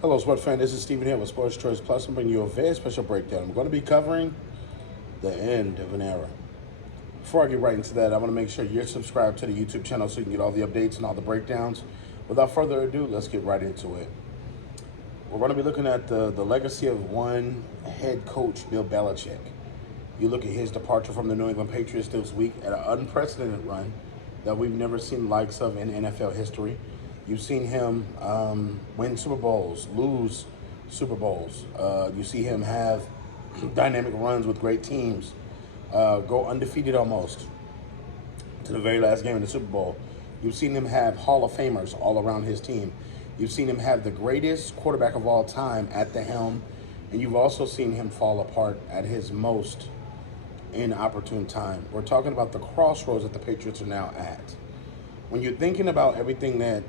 Hello, sports fan. This is Stephen here with Sports Choice Plus. I'm bringing you a very special breakdown. I'm going to be covering the end of an era. Before I get right into that, I want to make sure you're subscribed to the YouTube channel so you can get all the updates and all the breakdowns. Without further ado, let's get right into it. We're going to be looking at the legacy of one head coach, Bill Belichick. You look at his departure from the New England Patriots this week at an unprecedented run that we've never seen the likes of in NFL history. You've seen him win Super Bowls, lose Super Bowls. You see him have dynamic runs with great teams, go undefeated almost to the very last game of the Super Bowl. You've seen him have Hall of Famers all around his team. You've seen him have the greatest quarterback of all time at the helm, and you've also seen him fall apart at his most inopportune time. We're talking about the crossroads that the Patriots are now at. When you're thinking about everything that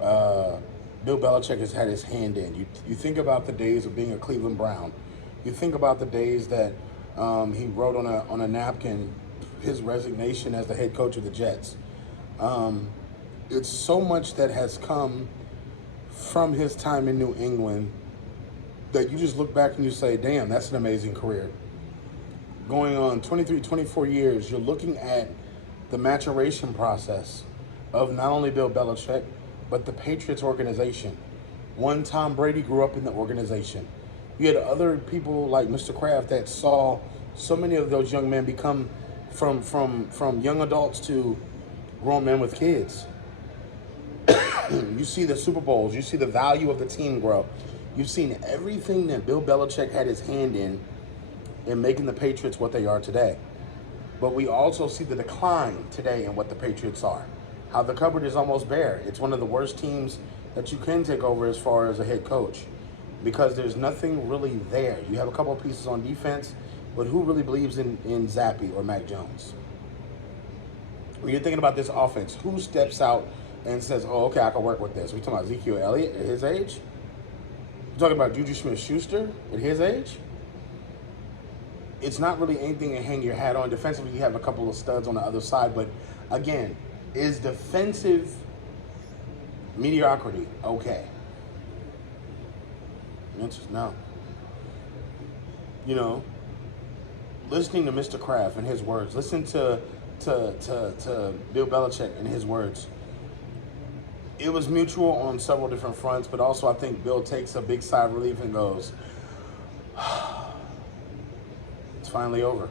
Bill Belichick has had his hand in, you think about the days of being a Cleveland Brown. You think about the days that he wrote on a napkin his resignation as the head coach of the Jets. It's so much that has come from his time in New England that you just look back and you say, damn, that's an amazing career. Going on 23, 24 years, you're looking at the maturation process of not only Bill Belichick, but the Patriots organization. One, Tom Brady grew up in the organization. You had other people like Mr. Kraft that saw so many of those young men become from young adults to grown men with kids. You see the Super Bowls. You see the value of the team grow. You've seen everything that Bill Belichick had his hand in making the Patriots what they are today. But we also see the decline today in what the Patriots are. How the cupboard is almost bare. It's one of the worst teams that you can take over as far as a head coach because there's nothing really there. You have a couple of pieces on defense, but who really believes in Zappy or Mac Jones? When you're thinking about this offense, who steps out and says, oh, okay, I can work with this? We talking about Ezekiel Elliott at his age? We're talking about Juju Smith-Schuster at his age? It's not really anything to hang your hat on. Defensively, you have a couple of studs on the other side, but again, is defensive mediocrity okay? The answer is no. You know, listening to Mr. Kraft and his words, listen to Bill Belichick and his words. It was mutual on several different fronts, but also I think Bill takes a big sigh of relief and goes, it's finally over.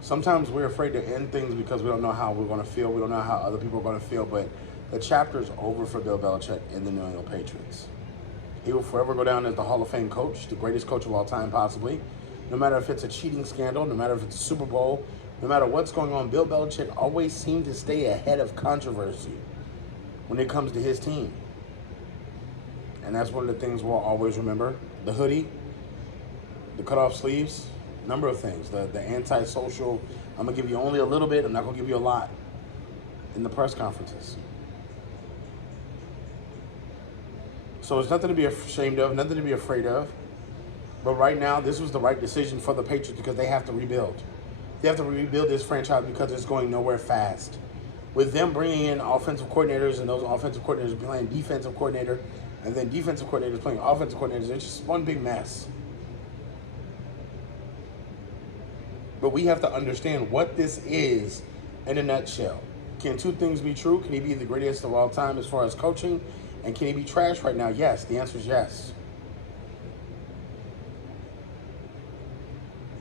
Sometimes we're afraid to end things because we don't know how we're going to feel. We don't know how other people are going to feel, but the chapter's over for Bill Belichick and the New England Patriots. He will forever go down as the Hall of Fame coach, the greatest coach of all time possibly. No matter if it's a cheating scandal, no matter if it's a Super Bowl, no matter what's going on, Bill Belichick always seemed to stay ahead of controversy when it comes to his team. And that's one of the things we'll always remember. The hoodie, the cutoff sleeves, number of things. The anti-social, I'm going to give you only a little bit, I'm not going to give you a lot in the press conferences. So it's nothing to be ashamed of, nothing to be afraid of. But right now, this was the right decision for the Patriots because they have to rebuild. They have to rebuild this franchise because it's going nowhere fast. With them bringing in offensive coordinators and those offensive coordinators playing defensive coordinator and then defensive coordinators playing offensive coordinators, it's just one big mess. But we have to understand what this is in a nutshell. Can two things be true? Can he be the greatest of all time as far as coaching? And can he be trash right now? Yes. The answer is yes.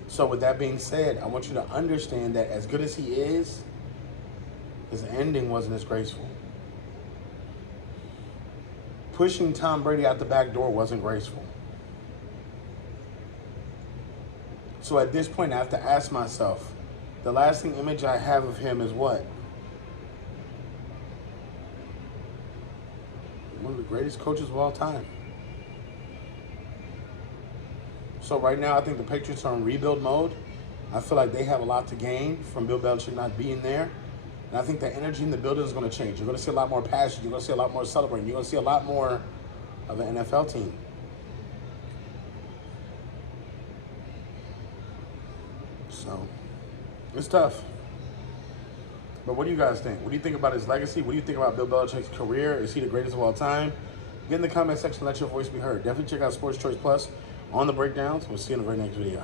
So with that being said, I want you to understand that as good as he is, his ending wasn't as graceful. Pushing Tom Brady out the back door wasn't graceful. So at this point, I have to ask myself, the lasting image I have of him is what? One of the greatest coaches of all time. So right now, I think the Patriots are in rebuild mode. I feel like they have a lot to gain from Bill Belichick not being there. And I think the energy in the building is going to change. You're going to see a lot more passion. You're going to see a lot more celebrating. You're going to see a lot more of an NFL team. So, it's tough. But what do you guys think? What do you think about his legacy? What do you think about Bill Belichick's career? Is he the greatest of all time? Get in the comment section, let your voice be heard. Definitely check out Sports Choice Plus on the breakdowns. We'll see you in the very next video.